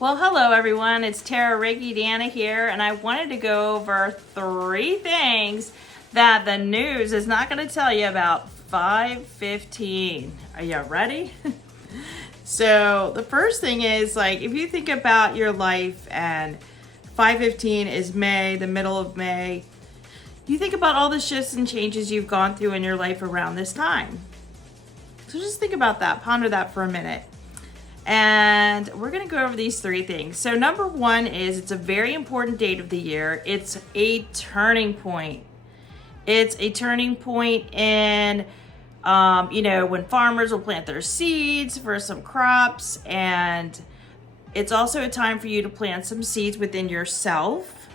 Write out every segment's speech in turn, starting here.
Well, hello everyone. It's Tara Reiki Dana here, and I wanted to go over 3 things that the news is not going to tell you about 5/15. Are you ready? So, the first thing is like if you think about your life and 5/15 is May, the middle of May, you think about all the shifts and changes you've gone through in your life around this time. So, just think about that, ponder that for a minute. And we're going to go over these 3 things. So number 1 is it's a very important date of the year. It's a turning point. It's a turning point in, when farmers will plant their seeds for some crops. And it's also a time for you to plant some seeds within yourself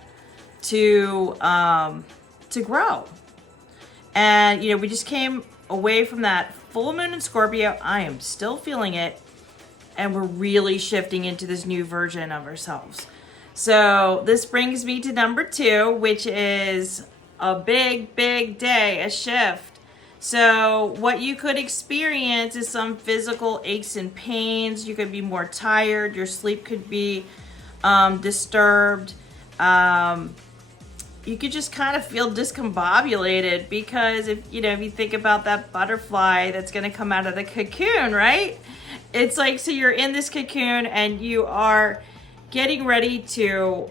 to grow. And, we just came away from that full moon in Scorpio. I am still feeling it. And we're really shifting into this new version of ourselves. So this brings me to number 2, which is a big, big day, a shift. So what you could experience is some physical aches and pains. You could be more tired. Your sleep could be disturbed. You could just kind of feel discombobulated because if you think about that butterfly that's going to come out of the cocoon, right? It's like, so you're in this cocoon and you are getting ready to,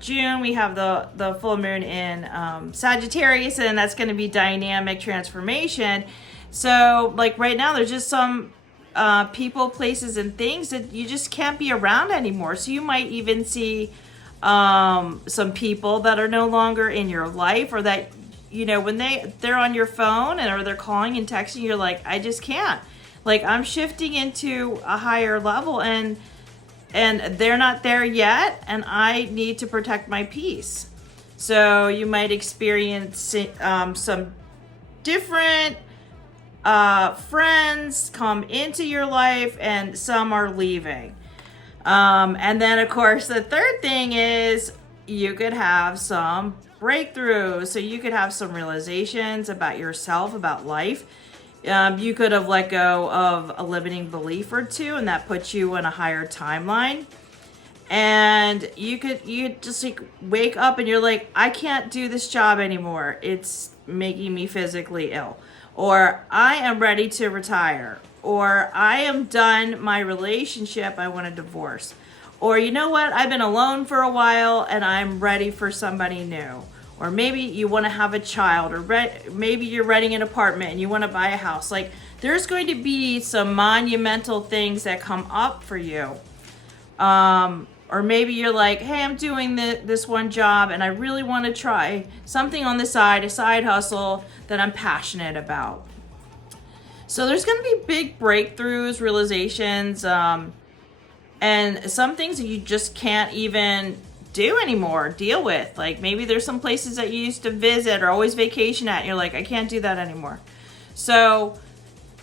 June, we have the full moon in Sagittarius, and that's going to be dynamic transformation. So like right now, there's just some people, places, and things that you just can't be around anymore. So you might even see some people that are no longer in your life, or that, when they're on your phone or they're calling and texting, you're like, I just can't. Like, I'm shifting into a higher level and they're not there yet, and I need to protect my peace. So you might experience some different friends come into your life, and some are leaving. And then, of course, the third thing is you could have some breakthroughs. So you could have some realizations about yourself, about life. You could have let go of a limiting belief or 2, and that puts you in a higher timeline. And you just like wake up and you're like, I can't do this job anymore. It's making me physically ill. Or I am ready to retire. Or I am done my relationship. I want a divorce. Or you know what? I've been alone for a while and I'm ready for somebody new. Or maybe you want to have a child, or maybe you're renting an apartment and you want to buy a house. Like, there's going to be some monumental things that come up for you. Or maybe you're like, hey, I'm doing this one job and I really want to try something on the side, a side hustle that I'm passionate about. So there's going to be big breakthroughs, realizations, and some things that you just can't even do anymore, deal with. Like, maybe there's some places that you used to visit or always vacation at, and you're like, I can't do that anymore. So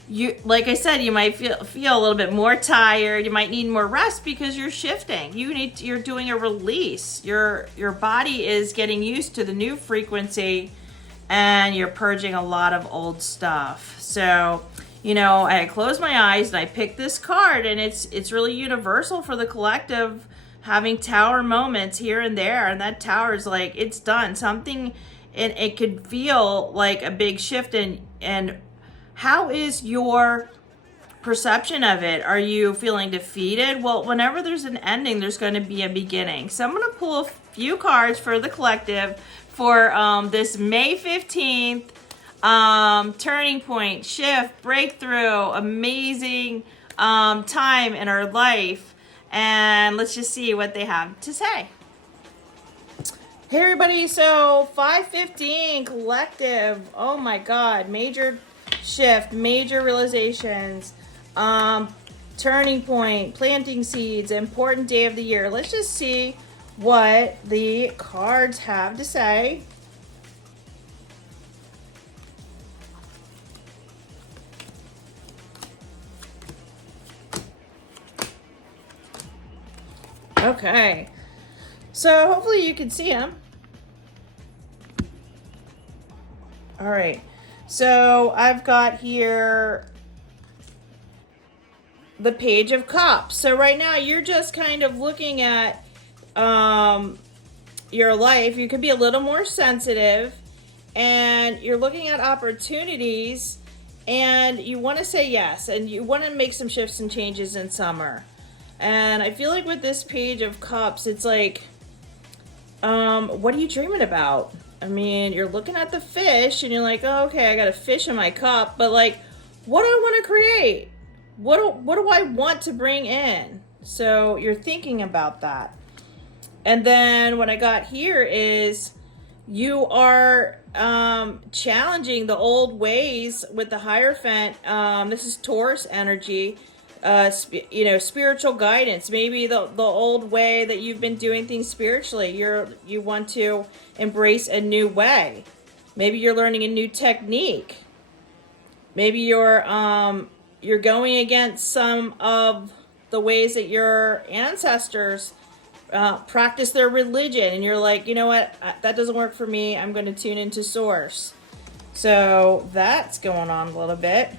you, like I said, you might feel a little bit more tired. You might need more rest because you're shifting. You're doing a release. Your body is getting used to the new frequency, and you're purging a lot of old stuff. So, I closed my eyes and I picked this card, and it's really universal for the collective, having tower moments here and there. And that tower is like, it's done something, and it could feel like a big shift. And how is your perception of it? Are you feeling defeated? Well, whenever there's an ending, there's going to be a beginning. So I'm going to pull a few cards for the collective for this May 15th turning point, shift, breakthrough, amazing time in our life. And let's just see what they have to say. Hey everybody, so 5/15 collective. Oh my God, major shift, major realizations, turning point, planting seeds, important day of the year. Let's just see what the cards have to say. Okay, so hopefully you can see them. All right, so I've got here the Page of Cups. So right now you're just kind of looking at your life. You could be a little more sensitive, and you're looking at opportunities, and you want to say yes, and you want to make some shifts and changes in summer. And I feel like with this Page of Cups, it's like, what are you dreaming about? I mean, you're looking at the fish and you're like, oh, okay, I got a fish in my cup, but like, what do I want to create? What do I want to bring in? So you're thinking about that. And then what I got here is you are challenging the old ways with the Hierophant. This is Taurus energy. Spiritual guidance. Maybe the old way that you've been doing things spiritually, you want to embrace a new way. Maybe you're learning a new technique. Maybe you're going against some of the ways that your ancestors practice their religion, and you're like, you know what, that doesn't work for me. I'm going to tune into source. So that's going on a little bit.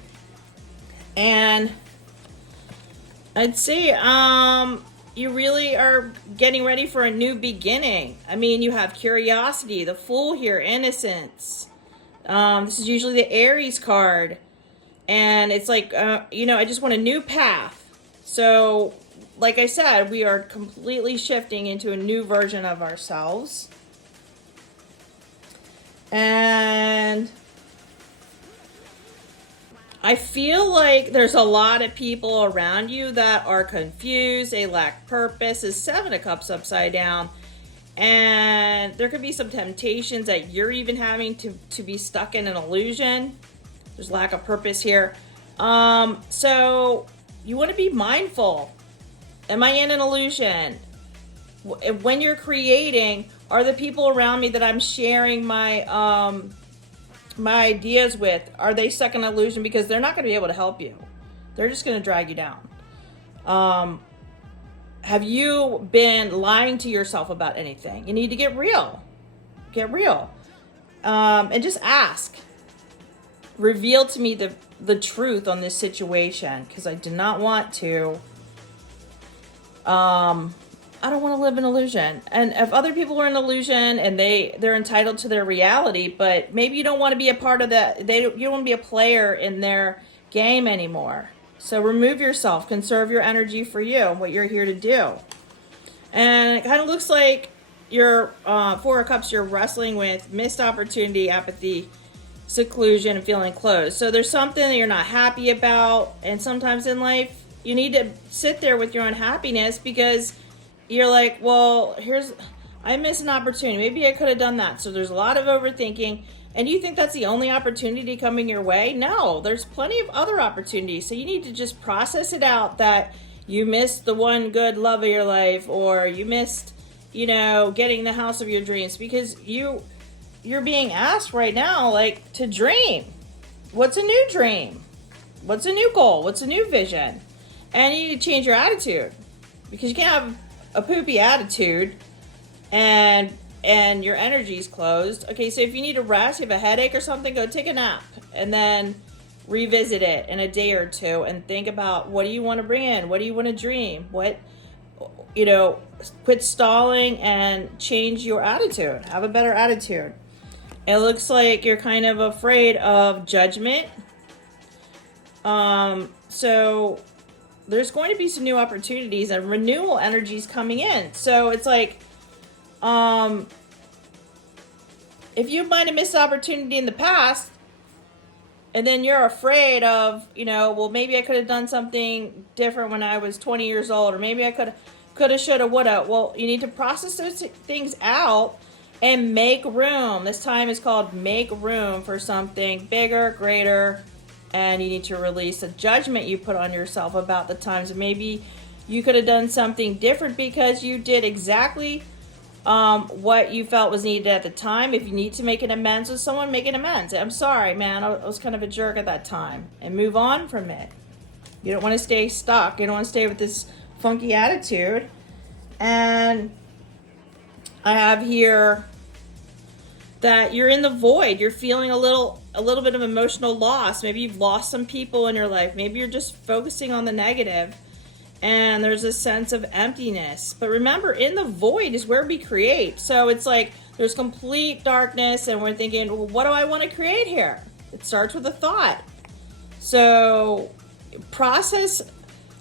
And I'd say you really are getting ready for a new beginning. I mean, you have curiosity, the Fool here, innocence. This is usually the Aries card. And it's like, I just want a new path. So, like I said, we are completely shifting into a new version of ourselves. And I feel like there's a lot of people around you that are confused. They lack purpose. Is Seven of Cups upside down. And there could be some temptations that you're even having to be stuck in an illusion. There's lack of purpose here. So you want to be mindful. Am I in an illusion? When you're creating, are the people around me that I'm sharing my my ideas with, are they stuck in an illusion? Because they're not going to be able to help you. They're just going to drag you down. Have you been lying to yourself about anything? You need to get real. Get real. And just ask. Reveal to me the truth on this situation, because I do not want to. I don't want to live in illusion. And if other people are in illusion and they're entitled to their reality, but maybe you don't want to be a part of that. You don't want to be a player in their game anymore. So remove yourself, conserve your energy for you, what you're here to do. And it kind of looks like your Four of Cups, you're wrestling with missed opportunity, apathy, seclusion, and feeling closed. So there's something that you're not happy about. And sometimes in life, you need to sit there with your unhappiness, because you're like, well, I missed an opportunity. Maybe I could have done that. So there's a lot of overthinking. And you think that's the only opportunity coming your way? No, there's plenty of other opportunities. So you need to just process it out that you missed the one good love of your life, or you missed, getting the house of your dreams, because you're being asked right now, like, to dream. What's a new dream? What's a new goal? What's a new vision? And you need to change your attitude, because you can't have a poopy attitude and your energy's closed. Okay, so if you need to rest, you have a headache or something, go take a nap and then revisit it in a day or two and think about, what do you want to bring in? What do you want to dream? Quit stalling and change your attitude. Have a better attitude. It looks like you're kind of afraid of judgment. So there's going to be some new opportunities and renewal energies coming in. So it's like, if you might have missed an opportunity in the past, and then you're afraid of, well, maybe I could have done something different when I was 20 years old, or maybe I coulda, shoulda, woulda. Well, you need to process those things out and make room. This time is called make room for something bigger, greater, and you need to release a judgment you put on yourself about the times maybe you could have done something different, because you did exactly what you felt was needed at the time. If you need to make an amends with someone, make an amends. I'm sorry, man, I was kind of a jerk at that time, and move on from it. You don't want to stay stuck. You don't want to stay with this funky attitude. And I have here that you're in the void. You're feeling a little a little bit of emotional loss. Maybe you've lost some people in your life. Maybe you're just focusing on the negative and there's a sense of emptiness. But remember, in the void is where we create. So it's like there's complete darkness and we're thinking, well, what do I want to create here? It starts with a thought. So process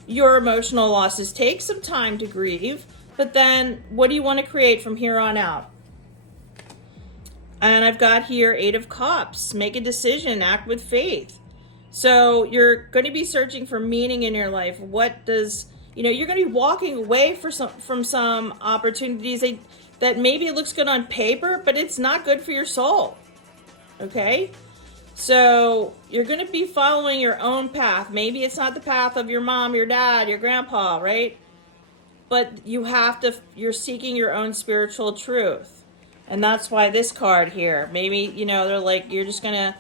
your emotional losses. Take some time to grieve, but then what do you want to create from here on out? And I've got here 8 of Cups. Make a decision, act with faith. So you're going to be searching for meaning in your life. What does, you're going to be walking away from some opportunities that maybe it looks good on paper, but it's not good for your soul. Okay? So you're going to be following your own path. Maybe it's not the path of your mom, your dad, your grandpa, right? But you're seeking your own spiritual truth. And that's why this card here, maybe, they're like, you're just gonna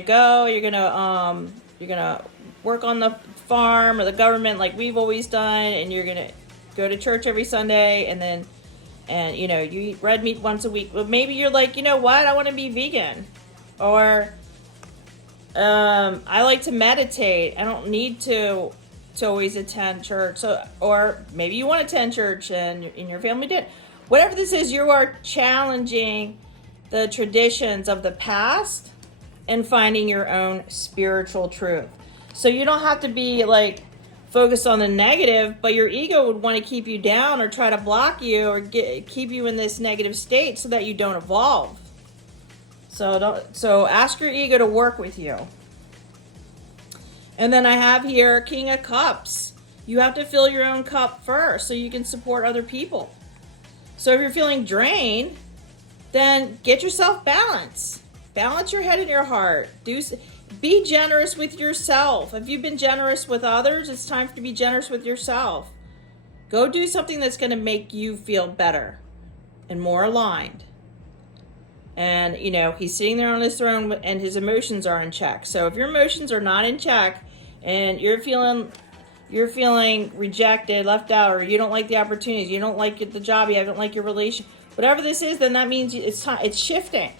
go, you're gonna work on the farm or the government like we've always done, and you're gonna go to church every Sunday, and you eat red meat once a week. But maybe you're like, you know what, I want to be vegan, or I like to meditate. I don't need to always attend church. So, or maybe you want to attend church and your family did. Whatever this is, you are challenging the traditions of the past and finding your own spiritual truth. So you don't have to be like focused on the negative, but your ego would want to keep you down or try to block you or keep you in this negative state so that you don't evolve. So ask your ego to work with you. And then I have here King of Cups. You have to fill your own cup first so you can support other people. So if you're feeling drained, then get yourself balanced. Balance your head and your heart. Be generous with yourself. If you've been generous with others, it's time to be generous with yourself. Go do something that's going to make you feel better and more aligned. And, he's sitting there on his throne and his emotions are in check. So if your emotions are not in check and you're feeling rejected, left out, or you don't like the opportunities, you don't like the job, you don't like your relation, whatever this is, then that means it's shifting.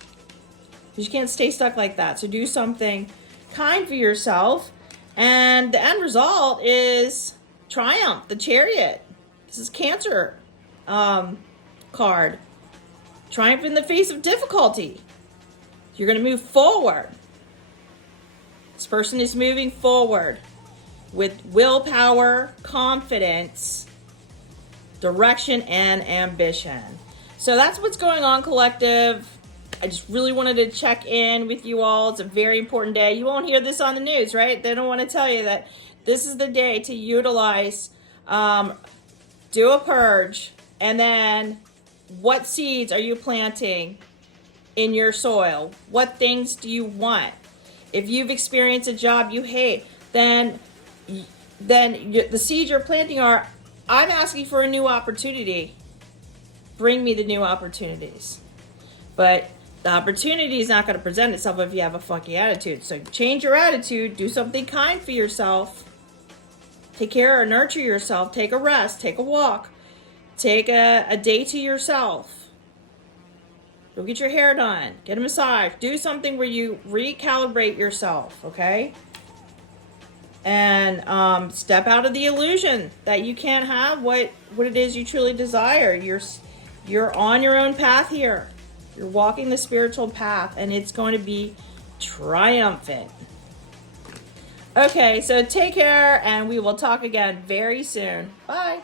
You can't stay stuck like that. So do something kind for yourself. And the end result is Triumph, the Chariot. This is Cancer card. Triumph in the face of difficulty. You're going to move forward. This person is moving forward with willpower, confidence, direction, and ambition. So that's what's going on, collective. I just really wanted to check in with you all. It's a very important day. You won't hear this on the news, right? They don't want to tell you that this is the day to utilize, do a purge, and then what seeds are you planting in your soil? What things do you want? If you've experienced a job you hate, then the seeds you're planting are, I'm asking for a new opportunity. Bring me the new opportunities. But the opportunity is not going to present itself if you have a funky attitude. So change your attitude. Do something kind for yourself. Take care or nurture yourself. Take a rest. Take a walk. Take a day to yourself. Go get your hair done. Get a massage. Do something where you recalibrate yourself, okay? And step out of the illusion that you can't have what it is you truly desire. You're on your own path here. You're walking the spiritual path, and it's going to be triumphant. Okay, so take care, and we will talk again very soon. Bye.